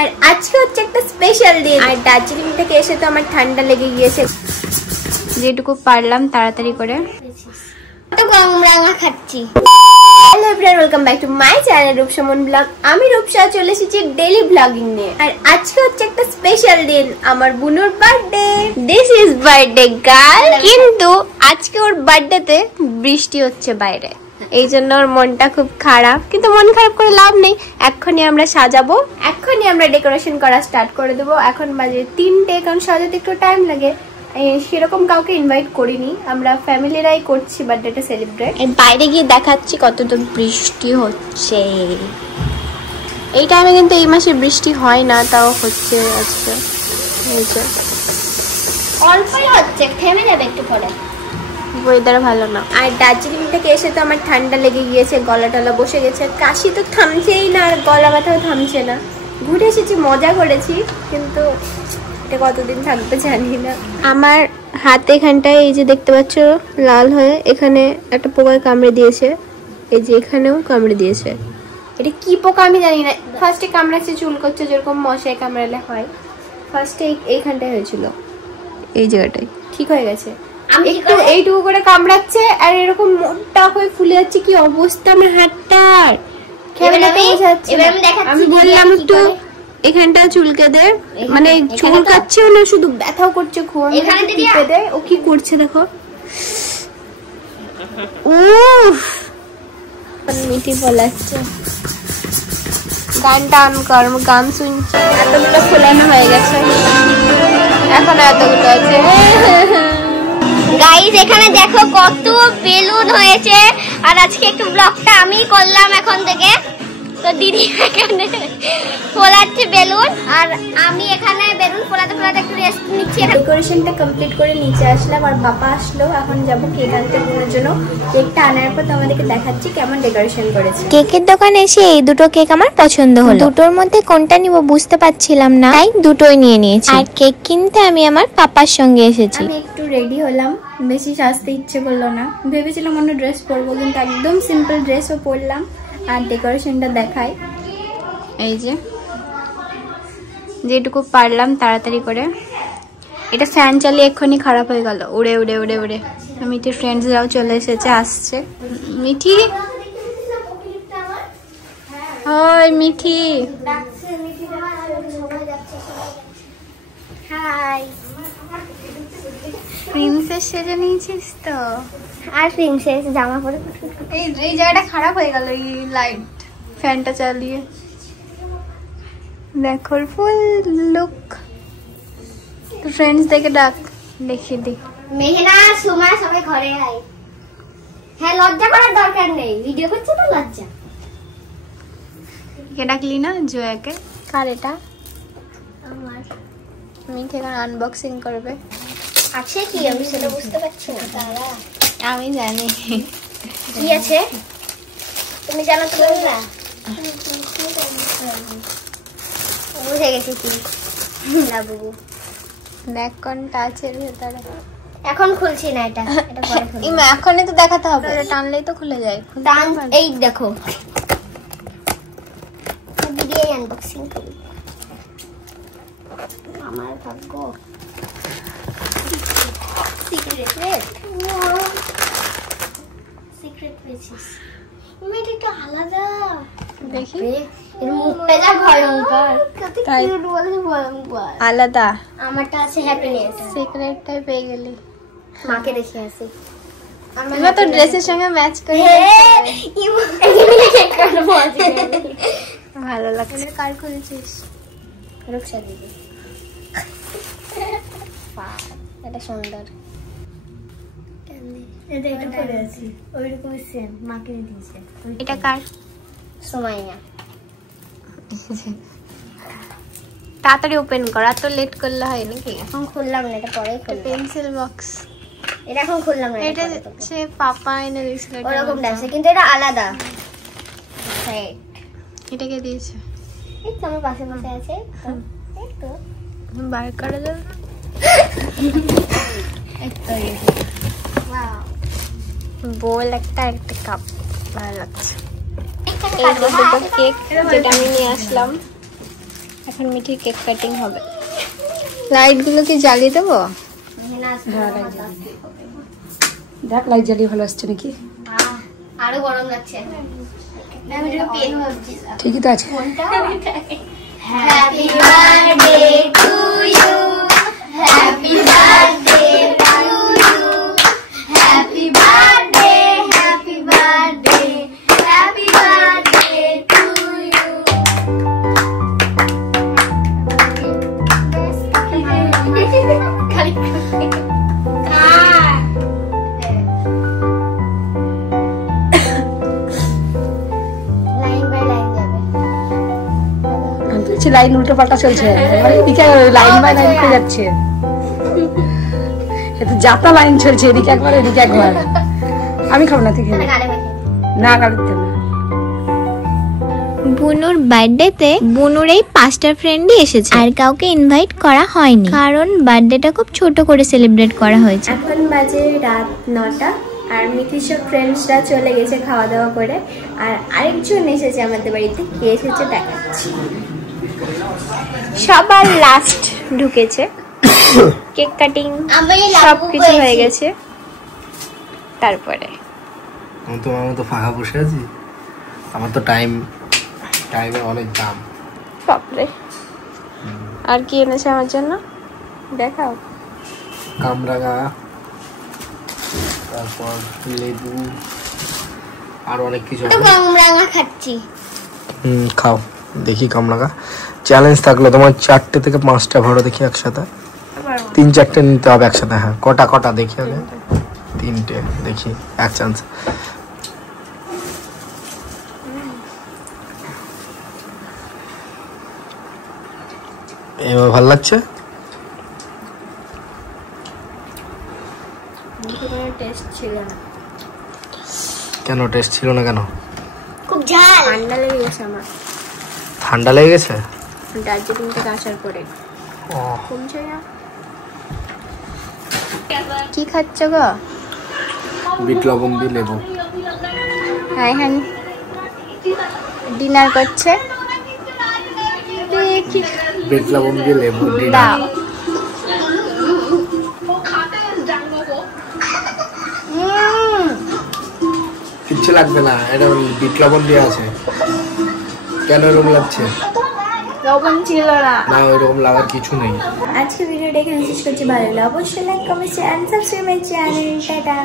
আর আজকে হচ্ছে একটা স্পেশাল দিন। আর দার্জিলিং থেকে এসে তো আমার ঠান্ডা লেগে গিয়েছে, যেটুকু পারলাম তাড়াতাড়ি করে তো গরম রাঙা খাচ্ছি। Hello everyone, welcome back to my channel Rupsa Mon blog. আমি রূপসা চলে এসেছি ডেইলি ব্লগিং নিয়ে। আর আজকে হচ্ছে একটা স্পেশাল দিন, আমার বুনুর birthday. This is birthday girl. কিন্তু আজকে ওর বার্থডেতে বৃষ্টি হচ্ছে বাইরে, এই জন্য ওর মনটা খুব খারাপ। কিন্তু মন খারাপ করে লাভ নেই, এক্ষুনি আমরা সাজাবো, এক্ষুনি আমরা ডেকোরেশন করা স্টার্ট করে দেবো। এখন বাজে 3টে, কারণ সাজাতে একটু টাইম লাগে। সেরকম কাউকে ইনভাইট করিনি, আমরা ফ্যামিলিরাই করছি বার্থডেটা সেলিব্রেট। বাইরে গিয়ে দেখাচ্ছি কত তো বৃষ্টি হচ্ছে। এই টাইমে কিন্তু এই মাসে বৃষ্টি হয় না, তাও হচ্ছে আজকে। অল্পই হচ্ছে, থেমে যাবে একটু পরে। ওয়েদার ভালো না। আর দার্জিলিং থেকে এসে তো আমার ঠান্ডা লেগে গিয়েছে, গলা টলা বসে গেছে, কাশি তো থামছেই না, আর গলা ব্যথাও থামছে না। ঘুরে এসেছি, মজা করেছি, কিন্তু কতদিন থাকবে জানি না। আমার হাতে এখানটায় এই যে দেখতে পাচ্ছ লাল হয়ে, এখানে একটা পোকায় কামড়ে দিয়েছে, এই যে এখানেও কামড়ে দিয়েছে। এটা কি পোকা আমি জানি না। ফার্স্টে কামড়াচ্ছে, চুল করছে, যেরকম মশায় কামড়ালে হয়। ফার্স্টে এইখানটায় হয়েছিল, এই জায়গাটায় ঠিক হয়ে গেছে। একটু এইটুকু করে কামড়াচ্ছে, আর এরকম মোটা হয়ে ফুলে যাচ্ছে। কি অবস্থা আমার হাতটার, আমি বললাম একটু এখানটা চুলকে দে, মানে চুল কাটছেও না, শুধু ব্যথাও করছে খুব। টিপে দে, ও কি করছে দেখো। উফ, মিঠি বলাচ্ছে। গানটা অন কর, গান শুনছি। এতগুলো ফোলানো হয়ে গেছে, এখন এতগুলো আছে। গাইস এখানে দেখো কত বেলুন হয়েছে। আর আজকে একটু ব্লগটা আমি করলাম এখন থেকে। তো দিদি এখানে ফোলাচ্ছে বেলুন, আর আমি এখানে বেলুন ফোলাতে ফোলাতে একটু রেস্ট নিচ্ছি। ডেকোরেশনটা কমপ্লিট করে নিচে আসলাম, আর বাবা আসলো। এখন যাবো কেক আনতে বোনের জন্য। কেকটা আনার পর তোমাদেরকে দেখাচ্ছি কেমন ডেকোরেশন করেছে। কেকের দোকানে এসে এই দুটো কেক আমার পছন্দ হলো। দুটোর মধ্যে কোনটা নিব বুঝতে পারছিলাম না, তাই দুটোই নিয়ে নিয়েছি। আর কেক কিনতে আমি আমার পাপার সঙ্গে এসেছি। আমি একটু রেডি হলাম, বেশি সাজতে ইচ্ছে করলো না। ভেবেছিলাম অন্য ড্রেস পরবো, কিন্তু একদম সিম্পল ড্রেসও পরলাম। আর ডেকোরেশনটা দেখাই, এই যে যেটুকু পারলাম তাড়াতাড়ি করে। এটা ফ্যান চালিয়ে এক্ষুনি খারাপ হয়ে গেল, উড়ে উড়ে উড়ে উড়ে। মিঠির ফ্রেন্ডসরাও চলে এসেছে, আসছে। মিঠি, ওই মিঠি, প্রিন্সেস সেজে নিয়েছিস তো? আর প্রিন্সেস জামা পরে এই জায়গাটা খারাপ হয়ে গেল, এই লাইট ফ্যানটা চালিয়ে। দেখো ফুল লুক। ফ্রেন্ডস দেখে ডাক, দেখিয়ে দি। মেহনা সময় সবাই ঘরে আয়। হ্যাঁ, লজ্জা করার দরকার নেই, ভিডিও করছে তো লজ্জা। কে ডাকলি না? জয়াকে। কার এটা? আমার। মিঠি এখন আনবক্সিং করবে। আছে কি আমি সেটা বুঝতে পারছি না। দাঁড়া, আমি জানি কি আছে। তুমি জানো তো না? বুঝে গেছি কি না বুবু। দেখ কোনটা আছে ভেতরে। এখন খুলছি না, এটা এটা পরে খুলবো। ইমা এখনই তো দেখাতে হবে, এটা টানলেই তো খুলে যায়। টান, এই দেখো দিদি আনবক্সিং করি। আমার ভাগ্য সিক্রেট পেয়েছিস। এটা আলাদা, দেখি। এর মুখটা যা ভয়ঙ্কর, তাই বলে ভয়ঙ্কর। আলাদা। আমারটা আছে হ্যাপিনেস। সিক্রেটটাই পেয়ে গেলি। মাকে দেখে আসি। এবার তো ড্রেসের সঙ্গে ম্যাচ করে ভালো লাগছে। কার খুলেছিস? রূপসা দিদি। এটা সুন্দর। এটা কার? সুমাইয়া। তাড়াতাড়ি ওপেন কর, আর তো লেট করলে হয় নাকি? এখন খুললাম না, এটা পরেই খুলবো। Pencil box. এটা এখন খুললাম না, এটা সে পাপা এনে দিয়েছিল। ওরকম আছে কিন্তু এটা আলাদা। এটা কে দিয়েছে? এই তো আমার পাশে পাশে আছে। এই তো বার করা যাবে না। বোল একটা কাপ, ভালো লাগছে। এই দুটো কেক যেটা আমি নিয়ে আসলাম, এখন মিঠির কেক কাটিং হবে। লাইট গুলো কি জ্বালিয়ে দেবো? দেখ লাইট জ্বালিয়ে ভালো আসছে নাকি? আরো গরম লাগছে। ঠিকই তো আছে। Happy birthday to you, happy birthday to you, happy birthday, happy birthday, happy birthday to you. খালি লাইন বাই লাইন যাবে। আমি বলছি লাইন উল্টো পাল্টা চলছে, এদিকে লাইন বাই লাইন করে যাচ্ছে, এতো যাতা লাইন চলছে, এদিকে একবার এদিকে একবার। আমি খাবো না, তুই খেয়ে নে। না গাড়িতে না। বুনুর বার্থডেতে বুনুর এই 5টা ফ্রেন্ডই এসেছে, আর কাউকে ইনভাইট করা হয়নি, কারণ বার্থডেটা খুব ছোট করে সেলিব্রেট করা হয়েছে। এখন বাজে রাত 9টা, আর মিঠির সব ফ্রেন্ডসরা চলে গেছে খাওয়া দাওয়া করে, আর আরেকজন এসেছে আমাদের বাড়িতে। কে এসেছে দেখাচ্ছি। সবার লাস্ট ঢুকেছে, কেক কাটিং সব কিছু হয়ে গেছে। তারপরে তোমার মতো ফাঁকা বসে আছি, আমার তো টাইমে অনেক দাম। বাপরে, আর কি এনেছে আমার জন্য দেখাও। কামরাঙা, তারপর লেবু, আর অনেক কিছু। কামরাঙা খাচ্ছি। খাও দেখি কামরাঙা। চ্যালেঞ্জ থাকলো তোমার 4টে থেকে 5টা ভরো দেখি একসাথে। 3-4টে নিতে হবে একসাথে। হ্যাঁ, কটা দেখি আগে। 3টে দেখি, এক চান্স। এবার ভালো লাগছে? টেস্ট ছিল না। কেন টেস্ট ছিল না কেন? খুব ঝাল। ঠান্ডা লেগে গেছে আমার। ঠান্ডা লেগে গেছে? দার্জিলিং থেকে আসার পরে। ও, কমছে না। কি খাচ্ছ গো? বিট লবণ দিয়ে লেবু। হ্যাঁ হ্যাঁ, ডিনার করছে। বিট লবণ দিয়ে লেবু দাও। কিচ্ছু লাগবে না, এটা বিট লবণ দিয়ে আছে। কেন এরকম লাগছে? লবণ ছিল না। না, ওইরকম লাগার কিছু নেই। আজকে ভিডিওটা এখানে শেষ করছি। ভালো লাগলে অবশ্যই like, comment, share and subscribe my channel. Tata.